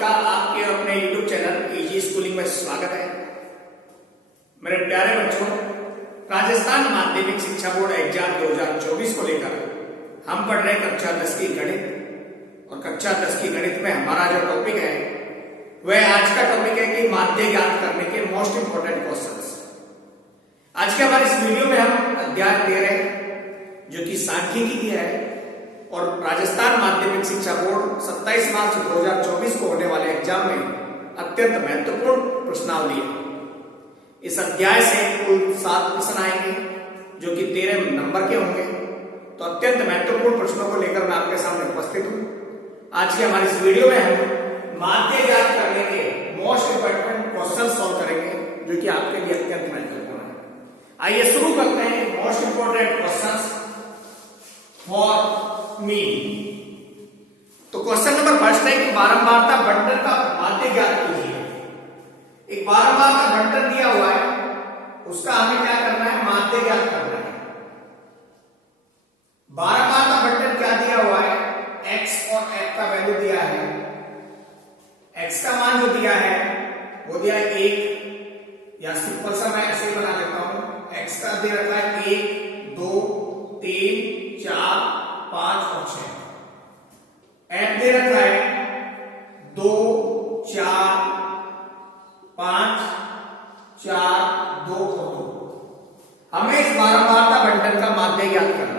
का आपके अपने YouTube चैनल इजी स्कूलिंग में स्वागत है। मेरे प्यारे बच्चों, राजस्थान माध्यमिक शिक्षा बोर्ड एग्जाम 2024 को लेकर हम पढ़ रहे कक्षा 10 की गणित। और कक्षा 10 की गणित में हमारा जो टॉपिक है वह आज का टॉपिक है कि माध्य ज्ञात करने के मोस्ट इंपोर्टेंट क्वेश्चंस। आज के हमारे इस वीडियो में हम अध्याय दे रहे हैं जो कि सांख्यिकी की है और राजस्थान माध्यमिक शिक्षा बोर्ड 27 मार्च 2024 को होने वाले एग्जाम में अत्यंत महत्वपूर्ण प्रश्नावली है। इस अध्याय से कुल 7 प्रश्न आएंगे जो कि 13 नंबर के होंगे। तो अत्यंत महत्वपूर्ण प्रश्नों को लेकर मैं आपके सामने उपस्थित हूं। आज के हमारे इस वीडियो में हम माध्य ज्ञात करने के मोस्ट इंपोर्टेंट क्वेश्चन सॉल्व करेंगे जो कि आपके लिए अत्यंत महत्वपूर्ण है। आइए शुरू करते हैं most important question for me. तो क्वेश्चन नंबर फर्स्ट है कि बारंबारता बंटन का माध्य ज्ञात कीजिए। एक बारंबारता बंटन दिया हुआ है, उसका हमें क्या करना है, माध्य ज्ञात करना है। बारंबारता बंटन क्या दिया हुआ है, x और f का वैल्यू दिया है। x का मान जो दिया है वो दिया है 1, या सिंपल सा मैं ऐसे ही बना देता हूं। x का दे रखा है 1, 2, 3, 4, 5 और 6। f दे रखा है 2, 4, 5, 4, 2 और 2। हमें इस बारंबारता बंटन का माध्य ज्ञात करना है।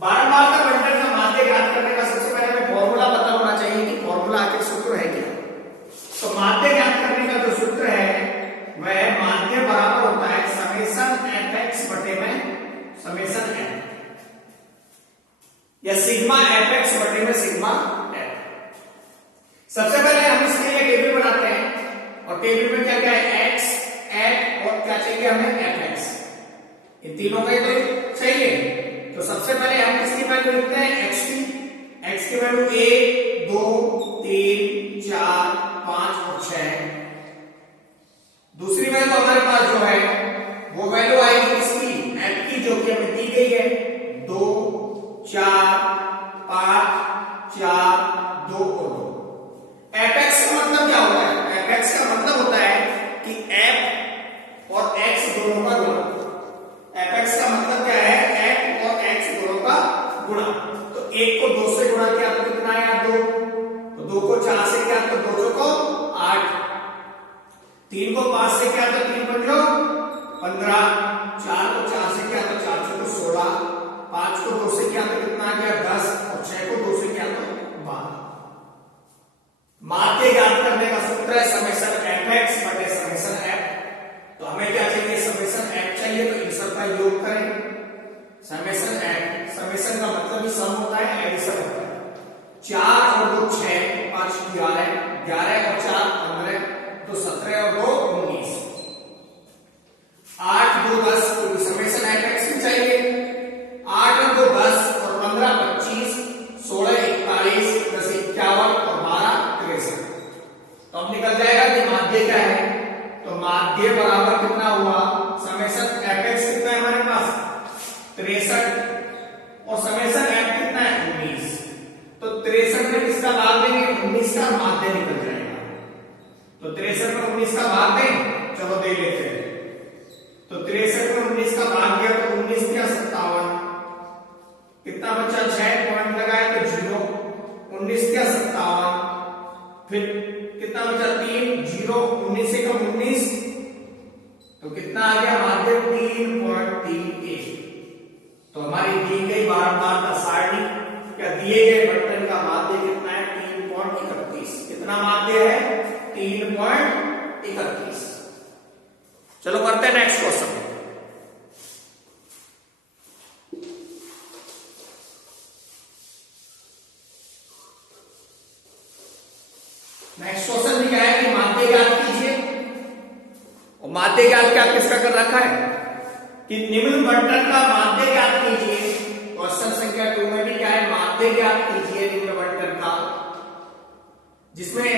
बारंबारता बंटन का माध्य ज्ञात करने का सबसे पहले हमें फॉर्मूला पता होना चाहिए कि फॉर्मूला आखिर सूत्र है क्या। तो माध्य ज्ञात करने का जो सूत्र है वह माध्य बराबर होता है समेशन fx बटे में समेशन f, या सिग्मा fx बटे में सिग्मा f। सबसे पहले हम इसके लिए टेबल बनाते हैं और टेबल में क्या क्या है, x, f और क्या चाहिए हमें fx। इन तीनों का तो चाहिए। तो सबसे पहले हम किसकी वैल्यू लिखते हैं, x की वैल्यू 1, 2, 3, 4, 5 और 6। दूसरी वैल्यू हमारे पास जो है वो वैल्यू आएगी किसकी, f की, जो कि हमें दी गई है 2, 4, 5, 4, 2 और 2। fx का मतलब क्या होता है, fx का मतलब होता है कि f और x दोनों का गुणा। fx का मतलब क्या है, f और x दोनों का गुणा। तो 1 को 2 से गुणा किया तो कितना आया, 2। तो 2 को 4 से किया तो 2 को 8। 3 को 5 से किया तो 3 पंजो 15। 4 को 4 से किया तो 4 को 16। 5 को 2 से किया तो कितना आ गया, 10। और 6 को 2 से किया तो 12। माध्य ज्ञात करने का सूत्र है समेशन fx बटे समेशन f। तो हमें क्या चाहिए, समेशन f चाहिए, तो इन सब का योग करें। समेशन f, समेशन का मतलब ही सम होता है, एडिशन होता है। 4 और 2 6, 5 11, 11 और 4 15, तो 17 और 2 19, 8 2 10, क्योंकि समेशन fx भी चाहिए। 8 और 2 10 और 15 25, 16 41, 10 51 और 12 63। तो अब निकल जाएगा कि माध्य क्या है। तो माध्य बराबर कितना हुआ, समेशन fx कितना है हमारे पास 63 और समेशन f कितना है 19। तो 63 में किसका भाग देंगे, 19 का माध्य निकल जाएगा। तो 63 में 19 का भाग दें, चलो दे लेते हैं। तो 63 में 19 का भाग दिया तो 19 क्या 57, कितना बचा 6 पॉइंट लगाए तो 0, 19 क्या 57, फिर कितना बचा 3, 0, 19 से कम 19, तो कितना आ गया माध्य 3.31। तो हमारी दी गई बारंबारता सारणी या दिए गए बंटन का माध्य कितना है, 3.31। कितना माध्य है, 3.31। चलो करते हैं नेक्स्ट क्वेश्चन। नेक्स्ट क्वेश्चन भी क्या है कि माध्य ज्ञात कीजिए। और माध्य ज्ञात क्या किसका कर रखा है कि निम्न बंटन का माध्य ज्ञात कीजिए। क्वेश्चन संख्या 2 में भी क्या है, माध्य ज्ञात कीजिए निम्न बंटन का, जिसमें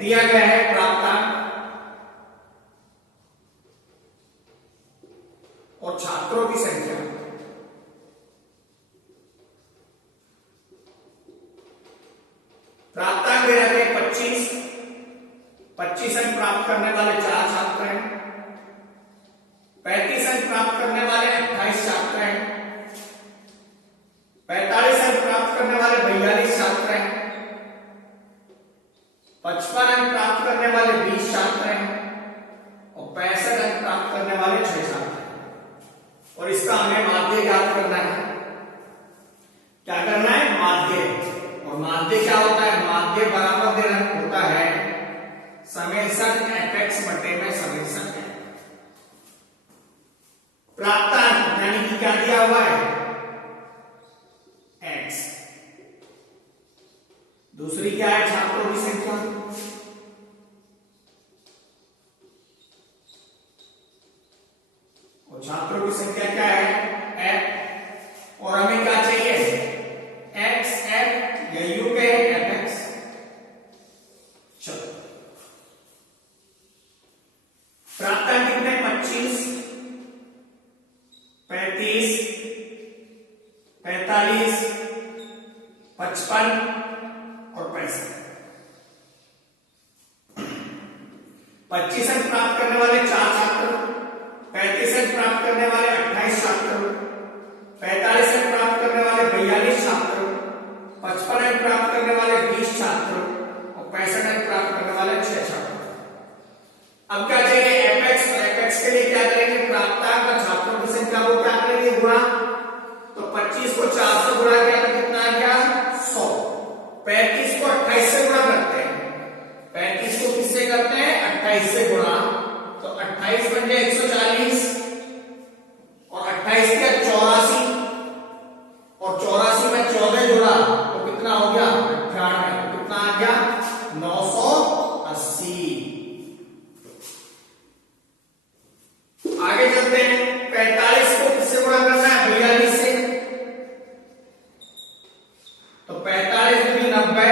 दिया गया है प्राप्तांक और छात्रों की संख्या। प्राप्तांक दे रखे 25, करने वाले 4 छात्र हैं, 35 अंक प्राप्त करने वाले 28 छात्र हैं, 45 अंक प्राप्त करने वाले 42 छात्र हैं, 55 अंक प्राप्त करने वाले 20 छात्र हैं और 65 अंक प्राप्त करने वाले 6 छात्र हैं। और इसका हमें माध्य ज्ञात करना है। क्या करना है? माध्य। और माध्य क्या होता है? माध्य बराबर देना होता है समेशन fx बटे में समेशन f। प्राप्तांक यानी कि क्या दिया हुआ है? x। दूसरी क्या है? छात्रों की संख्या। और छात्रों की संख्या क्या है? f। और हमें क्या चाहिए? x f या u के fx। चलो, प्राप्तांक कितने? 25, 35, 45, 55 और 65। 25 अंक प्राप्त करने वाले 4 छात्र, 35 अंक प्राप्त करने वाले 28 छात्र, 45 अंक प्राप्त करने वाले 42 छात्र, 55 अंक प्राप्त करने वाले 20 छात्र और 65 अंक प्राप्त करने वाले 6 छात्र। अब क्या चाहिए? fx। तो fx के लिए क्या करेंगे? प्राप्तांक और छात्रों की संख्या को क्या करेंगे? गुणा। तो 25 को 4 से गुणा किया तो कितना आ गया? 100। 35 को 28 से गुणा करते हैं। 35 को किससे करते हैं? 28 से गुणा। तो 28 बन गया 140 और 28 क्या? 84 और 84 में 14 जोड़ा तो कितना हो गया? 98। तो कितना आ गया? 980। आगे चलते हैं। 45 को किससे गुणा करना है? 42 से। तो 45 दूनी 90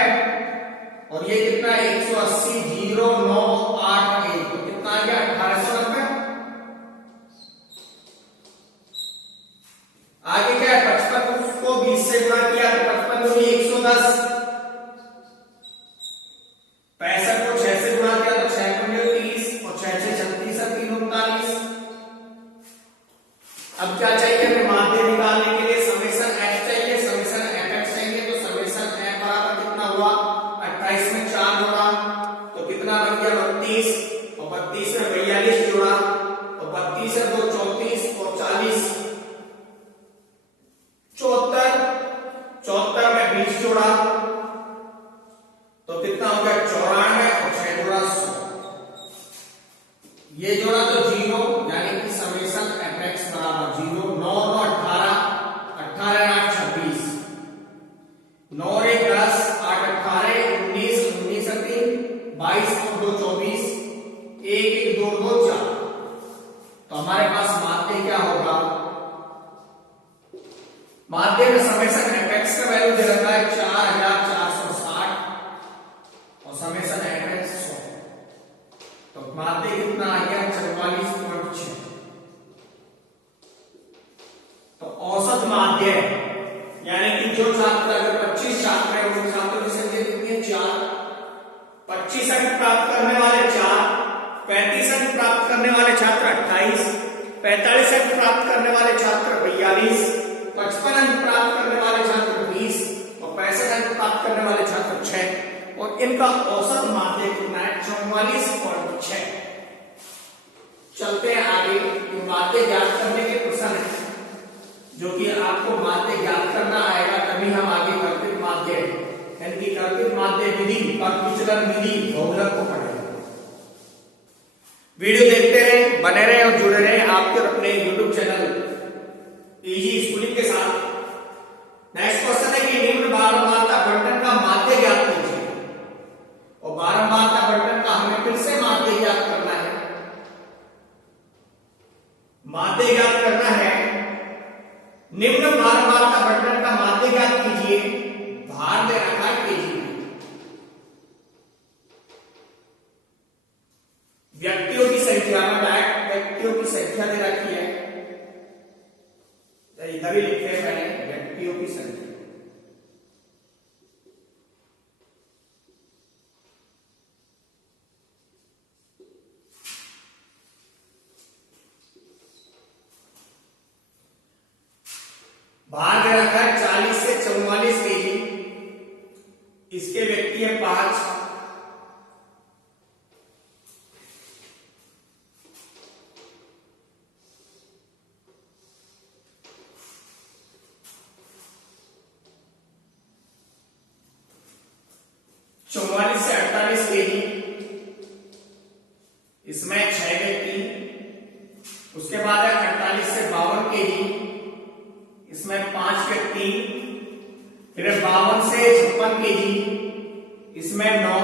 और ये कितना है? 180। 0981 तो कितना आ गया? 1890। आगे क्या है? 55 को 20 से गुणा किया तो 55 दूनी 110। 65 को 6 से गुणा किया तो 6 दूनी 30 और 6 6 36 और 3 39। अब क्या चाहिए हमें? माध्य निकालने के लिए समेशन f चाहिए, समेशन fx चाहिए। तो समेशन f बराबर कितना हुआ? 28 में 4 जोड़ा तो कितना बन गया? 32 और 32 में 42 जोड़ा तो 32 है 2 34 और 40 74। 74 में 20 जोड़ा तो कितना हो गया? 94 और 6 जोड़ा 100। ये जोड़ा तो 0 यानी कि समेशन fx बराबर 0। 9 9 18, 18 8 26, 9 1 10, 8 18 19, 19 3 22 और 2 24, 1 1 2 2 4। तो हमारे पास माध्य क्या होगा? माध्य में समेशन fx का वैल्यू दे रखा है 4460 और समेशन fx 100। तो माध्य कितना आ गया? 44.6। तो औसत माध्य यानी कि जो छात्र, अगर 25 छात्र हैं उन छात्रों की संख्या कितनी है? 4। 25 अंक प्राप्त करने वाले 4, 35 अंक प्राप्त करने वाले छात्र 28, 45 अंक प्राप्त करने वाले छात्र 42, 55 अंक प्राप्त करने वाले छात्र 20 और 65 अंक प्राप्त करने वाले छात्र 6 और इनका औसत माध्य कितना है? 44.6। चलते हैं आगे। माध्य ज्ञात करने के प्रश्न है जो कि आपको माध्य ज्ञात करना आएगा, तभी हम आगे कल्पित माध्य यानी कि कल्पित माध्य विधि और विचलन विधि बहुलक को पढ़ेंगे। वीडियो देखते रहें, बने रहें और जुड़े रहें आपके अपने YouTube चैनल इजी स्कूलिंग के साथ। नेक्स्ट क्वेश्चन है कि निम्न बारंबारता बंटन का माध्य ज्ञात कीजिए। और बारंबारता बंटन का हमें फिर से माध्य ज्ञात करना है। माध्य ज्ञात करना है। निम्न बारंबारता बंटन का माध्य ज्ञात कीजिए। भार दे रखा है केजी में। व्यक्तियों की संख्या में व्यक्तियों की संख्या दे रखी है, इधर ही लिखे हैं मैंने व्यक्तियों की संख्या। भार दे रखा है 40 से 44 केजी, इसके व्यक्ति है 5, चौवालीस से 48 केजी, इसमें 6 व्यक्ति। उसके बाद है 48 से 52 केजी, इसमें 5 व्यक्ति। फिर 52 से 56 केजी, इसमें 9।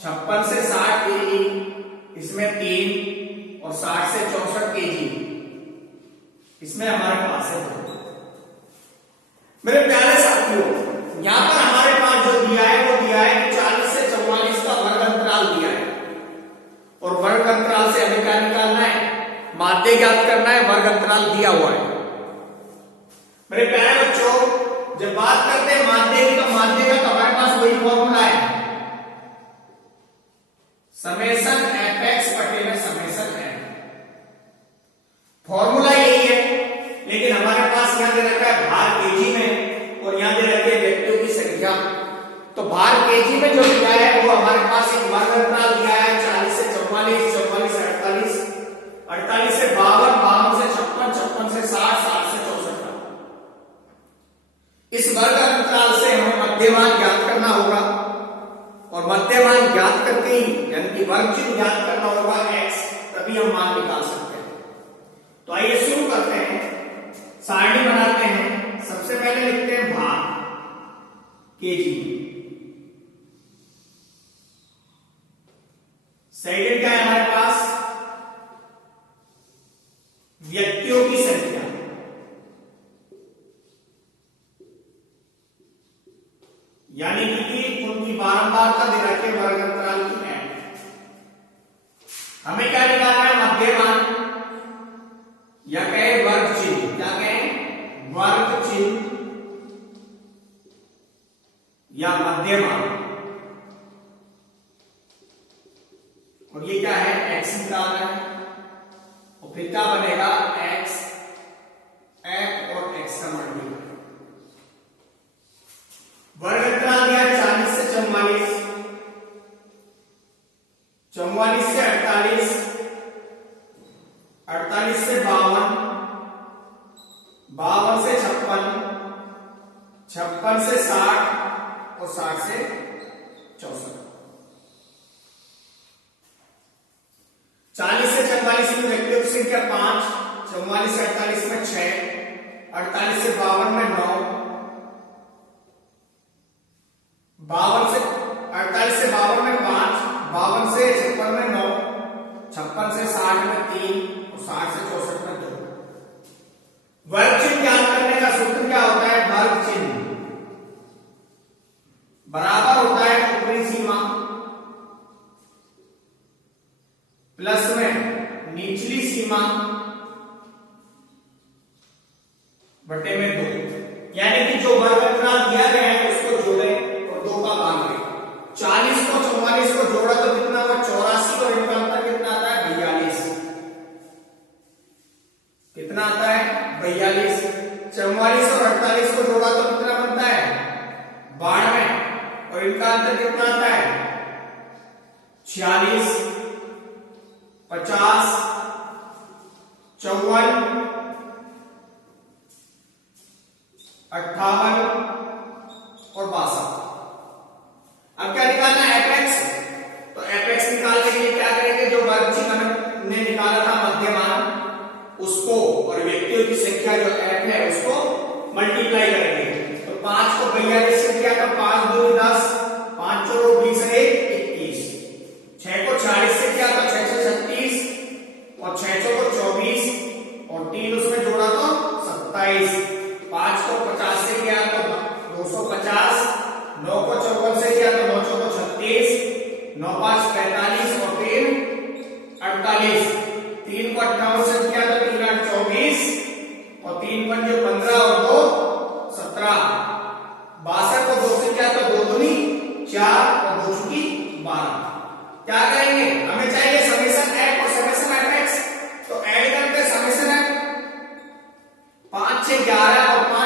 56 से 60 केजी, इसमें 3। और 60 से 64 केजी, इसमें हमारे पास है 2। मेरे प्यारे साथियों, यहां पर हमारे पास जो दिया है वो दिया है कि 40 से 44 का वर्ग अंतराल दिया है, और वर्ग अंतराल से हमें क्या निकालना है? माध्य ज्ञात करना है। वर्ग अंतराल दिया हुआ है। मेरे प्यारे बच्चों, जब बात करते हैं माध्य की, तो माध्य का तो हमारे पास वही फॉर्मूला है, समेशन fx बटे में समेशन n। फॉर्मूला यही है, लेकिन हमारे पास यहां दे रखा है भार केजी में, और यहां दे रखी है व्यक्तियों की संख्या। तो भार केजी में जो दिया है वो हमारे पास एक वर्ग अंतराल दिया है 40 से 44, 44 से 48, 48 से 52, 52 से 56, 56 से 60, 60 से 64। इस वर्ग अंतराल से हमें मध्यमान ज्ञात करना होगा, और मध्यमान ज्ञात करके ही, यानी कि वर्ग चिन्ह ज्ञात करना होगा x, तभी हम मान निकाल सकते हैं। तो आइए शुरू करते हैं, सारणी बनाते हैं। सबसे पहले लिखते हैं भार केजी। सेकंड क्या है हमारे पास? व्यक्तियों की संख्या, यानी कि उनकी बारंबारता दे रखे वर्ग अंतराल की n। हमें क्या निकालना है? मध्यमान, या कहे वर्ग चिन्ह। क्या कहें? वर्ग चिन्ह या मध्यमान। और ये क्या है? x निकालना है। और फिर क्या बनेगा? x, f और x का मल्टीप्लाई। वर्ग अंतराल दिया है 40 से 44, 44 से 48, 48 से 52, 52 से 56, 56 से 60 और 60 से 64। 40 से 44 में व्यक्तियों की संख्या 5, 44 से 48 में 6, 48 से 52 में 9, 52 से 48 से 52 में 5, 52 से 56 में 9, 56 से 60 में 3 और 60 से 64 में 2। वर्ग चिन्ह ज्ञात करने का सूत्र क्या होता है? वर्ग चिन्ह बराबर होता है ऊपरी सीमा प्लस में निचली सीमा बटे में 2। यानी कि जो वर्ग अंतराल दिया गया है उसको जोड़ें और 2 का भाग दें। 40 को 44 को जोड़ा तो कितना हुआ? 84, और इनका अंतर कितना आता है? 42। कितना आता है? 42। 44 और 48 को जोड़ा तो कितना बनता है? 92, और इनका अंतर कितना आता है? 46, 50, 54, 58 और 62। अब क्या निकालना है? fx। तो fx निकालने के लिए क्या करेंगे? जो वर्ग चिन्ह हमने निकाला था मध्यमान, उसको और व्यक्तियों की संख्या जो f है उसको मल्टीप्लाई करेंगे। तो 5 को 42 से किया तो 5 2 10, 5 4 20 1 21। 6 को 40 से किया तो 6 से 36, और 6 को 24, और 3 उसमें जोड़ा तो 27। 5 को 50 से किया तो 250, 9 को 54 से किया तो 9 को 36, 9 5 45 और 3 48। 3 को 58 से किया तो 3 8 24, और 3 5 15 और 2 17। 62 को 2 से किया तो 2 दूनी 4 और 2 चुकी 12। क्या करेंगे? हमें चाहिए समेशन f और समेशन fx। तो ऐड करते समेशन f, 5 6 11 और 5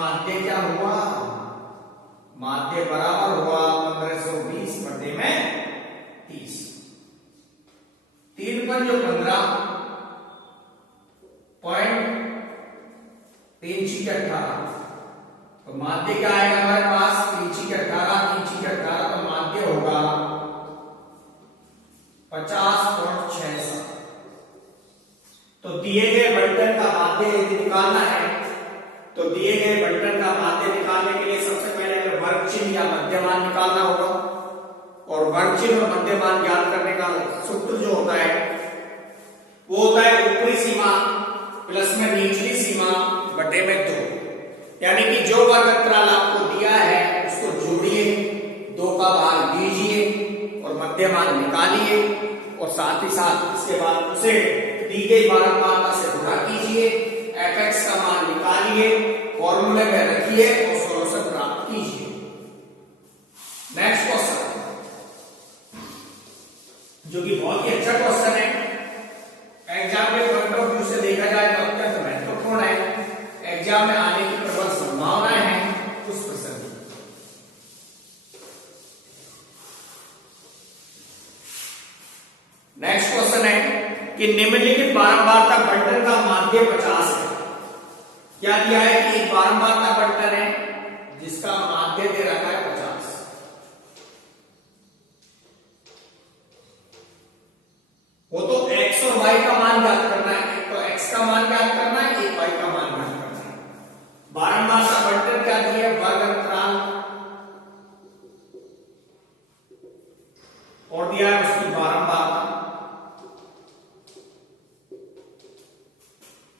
माध्य क्या हुआ, माध्य बराबर हुआ 1520 बटे में 30। 3 पंजो 15 पॉइंट 3 छीक 18, तो माध्य क्या आएगा हमारे पास 3 छीक 18 तो माध्य होगा 50.67। तो दिए गए बंटन का माध्य यदि निकालना है तो दिए गए बंटन का माध्य निकालने के लिए सबसे पहले हमें वर्ग चिन्ह या मध्यमान निकालना होगा, और वर्ग चिन्ह और मध्यमान ज्ञात करने का सूत्र जो होता है वो होता है ऊपरी सीमा प्लस में निचली सीमा बटे में 2। यानी कि जो वर्ग अंतराल आपको दिया है उसको जोड़िए, 2 का भाग दीजिए और मध्यमान निकालिए, और साथ ही साथ इसके बाद उसे दी गई बारंबारता से गुणा कीजिए, fx का मान निकालिए, फॉर्मूले में रखिए और सॉल्यूशन प्राप्त कीजिए। नेक्स्ट क्वेश्चन, जो कि बहुत ही अच्छा क्वेश्चन है, एग्जाम के पॉइंट ऑफ व्यू से देखा जाए तो अत्यंत महत्वपूर्ण है, एग्जाम में आने की प्रबल संभावनाएं हैं उस प्रश्न की। नेक्स्ट क्वेश्चन है कि निम्नलिखित बारंबारता बंटन का माध्य 50 है। क्या दिया है कि एक बारंबारता बंटन है जिसका माध्य दे रखा है 50। वो तो x और y का मान ज्ञात करना है, एक तो x का मान ज्ञात करना है, एक y का मान ज्ञात करना है। बारंबारता बंटन क्या दिया है, वर्ग अंतराल, और दिया है उसकी बारंबारता।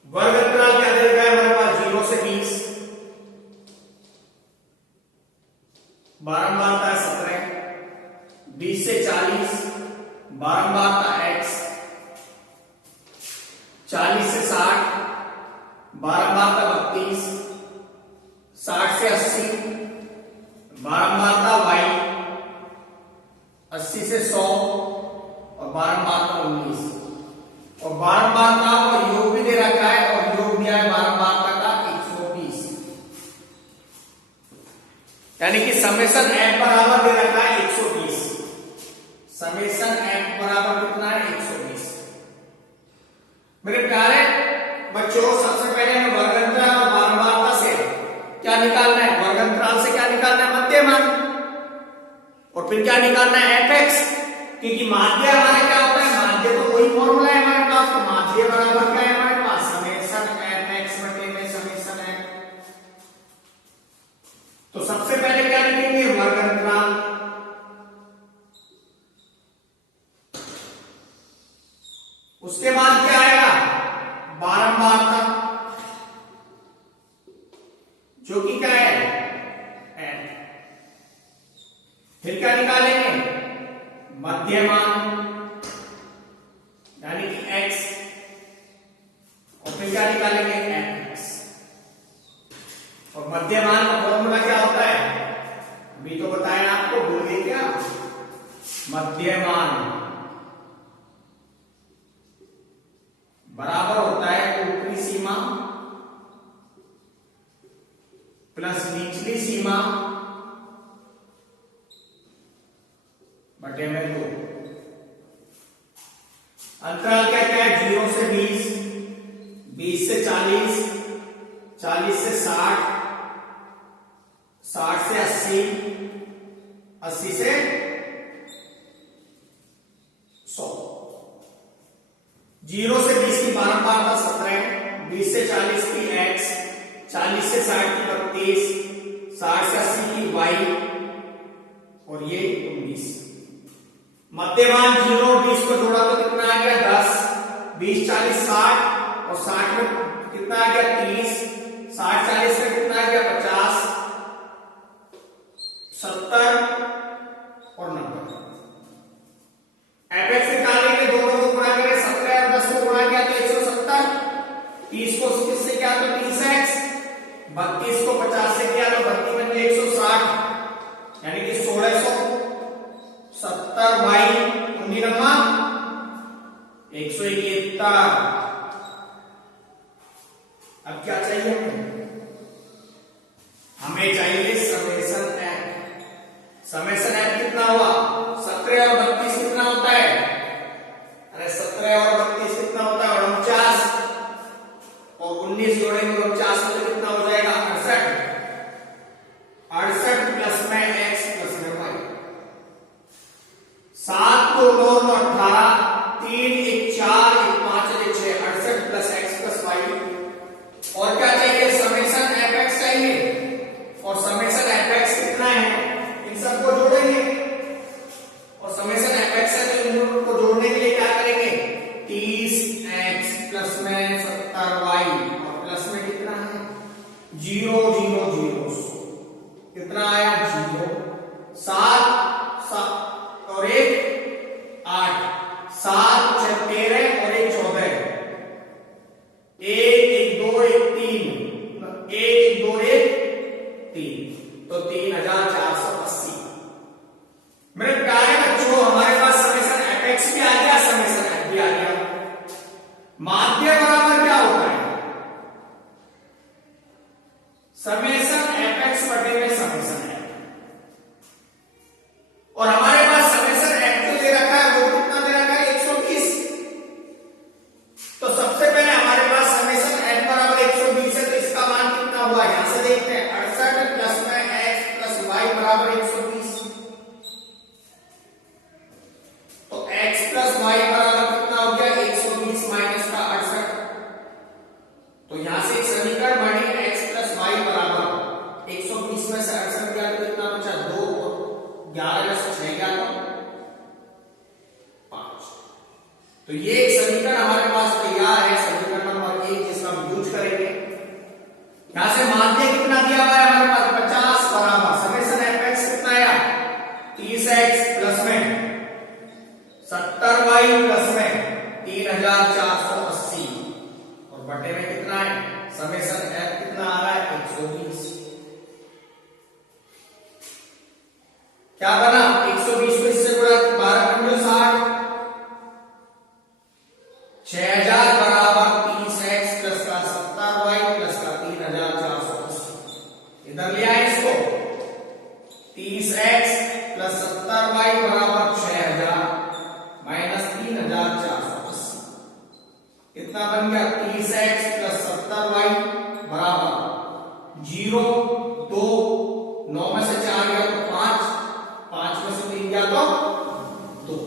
वर्ग अंतराल क्या दे रखा है हमारे पास 0 से 20, बारंबारता है 17, 20 से 40 बारंबारता x, 40 से 60 बारंबारता 32, 60 से 80 बारंबारता y, 80 से 100 और बारंबारता 19, और बारंबारता और योग भी दे रखा है, और योग दिया है बारंबारता का 120, यानी कि समेशन f बराबर दे रखा है 120। समेशन f बराबर कितना है 120। मेरे प्यारे बच्चों, सबसे पहले हमें वर्ग अंतराल और बारंबारता से क्या निकालना है, वर्ग अंतराल से क्या निकालना है, मध्यमान, और फिर क्या निकालना है fx, क्योंकि माध्य हमारे क्या होता है, माध्य तो वही फॉर्मूला है हमारे पास, तो माध्य बराबर क्या है हमारे पास, समेशन fx बटे में समेशन f। तो सबसे पहले क्या लिखेंगे, वर्ग अंतराल, उसके बाद क्या आएगा, बारंबारता, जो कि क्या है n। फिर क्या निकालेंगे, मध्यमान यानी कि x, और फिर क्या निकालेंगे fx। और मध्यमान का फॉर्मूला क्या होता है, अभी तो बताया आपको, भूल गए क्या, मध्यमान बराबर होता है ऊपरी सीमा प्लस निचली सीमा बटे में 2। अंतराल क्या क्या है, 0 से 20, 20 से 40, 40 से 60, 60 से 80, 80 से 100। 0 से 20 की बारंबारता 17, 20 से 40 की x, 40 से 60 की 32, 60 से 80 की y, और ये 19। मध्यमान 0 और 20 को जोड़ा तो कितना आ गया 10, 20 40 60, और 60 में कितना आ गया 30, 60 40 में कितना आ गया 50, 70 और 90। एपेक्स निकालेंगे, दोनों को गुणा करें, 17 और 10 को गुणा किया तो 170, 30 को किससे किया तो 30x, 32 को 50 से किया तो 32 बन गया 160, यानी कि 1670 बाई 171। अब क्या चाहिए हमें, हमें चाहिए समेशन एफ। समेशन एफ कितना हुआ? 17 और 32 कितना होता है? अरे 17 और 32 कितना होता है? 49 और 19 जोड़ेंगे 49 में तो कितना हो जाएगा? 68। 68 प्लस में एक्स प्लस में Y. 7 2 9 9 18, 3 1 4 1 5 1 6, 68 plus x plus Y. और क्या चाहिए? समेशन एफ एक्स चाहिए। और समेशन एफ एक्स कितना है? इन सबको जोड़ेंगे और समेशन एफ एक्स है तो इन दोनों को जोड़ने के लिए क्या करेंगे? 30x प्लस में 70y और प्लस में कितना है? 0 0 0। कितना आया? 0। 7 और 1 8, 7 6 13 और 1 14, 1 1 2 1 3, 1 2 1 3, तो 3480। मेरे प्यारे बच्चों, हमारे पास समेशन एफ एक्स भी आ गया, समेशन एफ भी आ गया। माध्य बराबर क्या होता है? समेशन एफ एक्स बटे में समेशन एफ। और हमारे पास समेशन एफ जो दे रखा है वो कितना दे रखा है? 120। तो सबसे पहले हमारे पास समेशन एफ बराबर 120 है, तो इसका मान कितना हुआ? यहां से देखते हैं। 68 प्लस में एक्स प्लस वाई बराबर 120। तो x प्लस वाई बराबर कितना हो गया? 120 माइनस का 68। तो यहां से एक समीकरण बनी x प्लस वाई बराबर 120 में से 68 गया तो कितना बचा? 2 और 11 में से 6 गया तो 5। तो ये एक समीकरण हमारे पास तैयार है, समीकरण नंबर 1, जिसका हम यूज करेंगे। यहां से माध्य कितना दिया हुआ है हमारे पास? 50 बराबर समेशन एफ एक्स कितना आया? 30x प्लस में 70y प्लस में 3480 और बटे में कितना है? समेशन एफ कितना आ रहा है? 120। क्या बना? 120 को इससे गुणा 12 पंजे 60, 6000 बराबर 30x प्लस का 70y प्लस का 3480। इधर ले आए इसको। 30x प्लस 70y बराबर 6000 माइनस 3480। कितना बन गया? 30x प्लस 70y बराबर 0 2, 9 में से 4 गया तो 5, 5 में से 3 गया तो 2।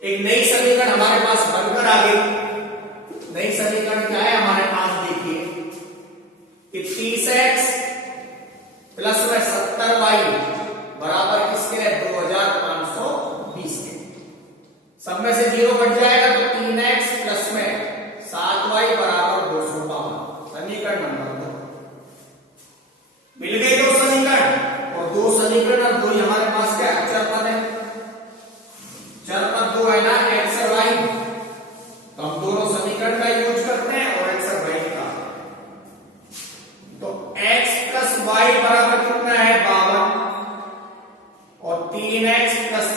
एक नई समीकरण हमारे पास बनकर आ गई। नई समीकरण क्या है हमारे पास? देखिए कि 30x प्लस में 70y बराबर किसके है? 2520 के। सब में से 0 कट जाएगा तो 3x प्लस में 7y बराबर 252। समीकरण नंबर 2 मिल गई। 2 समीकरण और 2 समीकरण और 2 हमारे पास क्या है? चर पद है। चर पद 2 है ना, x और y। तो हम दोनों समीकरण का यूज करते हैं और x और y का। तो x प्लस y बराबर कितना है? 52 और 3x प्लस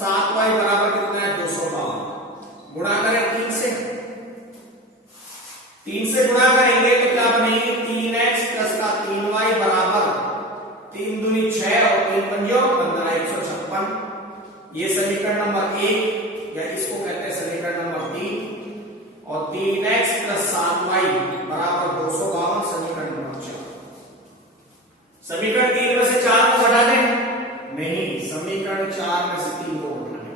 7y बराबर कितना है? 252। गुणा करें 3 से। 3 से गुणा करेंगे तो क्या बनेगी? 3x प्लस का 3y बराबर 3 दूनी 6 और 3 पंजे 15, 156। ये समीकरण नंबर 1 या इसको कहते हैं समीकरण नंबर 3। और 3x प्लस 7y बराबर 252 समीकरण नंबर 4। समीकरण 3 में से 4 को घटा दें? नहीं, समीकरण 4 में से 3 को घटाने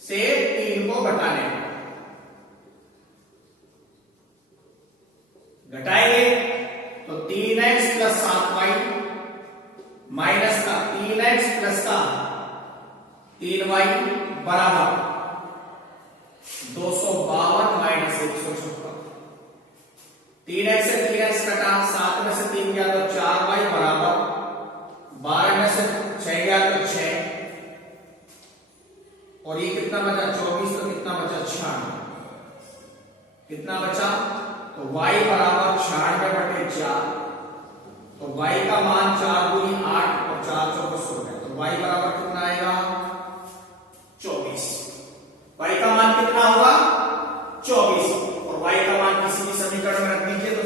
से 3 को घटाने घटाएंगे तो 3x प्लस 7y माइनस का 3x प्लस का 3y बराबर 252 माइनस 156। 3x से 3x कटा, 7 में से 3 गया तो 4y बराबर 12 में से 6 गया तो 6 और ये कितना बचा? 24। तो कितना बचा? 96। कितना बचा? तो y बराबर 96/4। तो y का मान 4 दूनी 8 और 4 चौके 16। तो y बराबर कितना आएगा? 24। y का मान कितना होगा? 24। और y का मान किसी भी समीकरण में रख दीजिए तो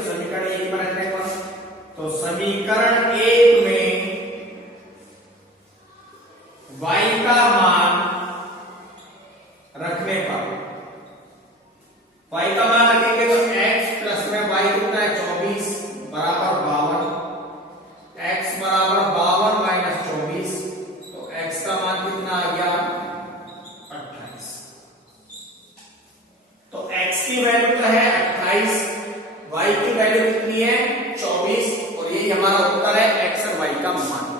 y की वैल्यू कितनी है 24 और यही हमारा उत्तर है x और y का मान।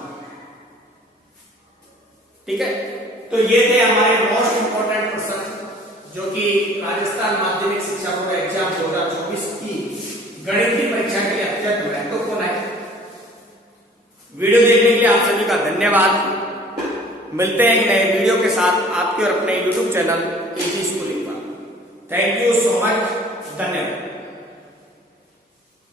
ठीक है, तो ये थे हमारे मोस्ट इंपोर्टेंट प्रश्न जो कि राजस्थान माध्यमिक शिक्षा बोर्ड एग्जाम 2024 की गणित की परीक्षा के लिए अत्यंत महत्वपूर्ण है। वीडियो देखने के लिए आप सभी का धन्यवाद। मिलते हैं एक नए वीडियो के साथ आपके और अपने YouTube चैनल इजी स्कूलिंग पर। थैंक यू सो मच, धन्यवाद।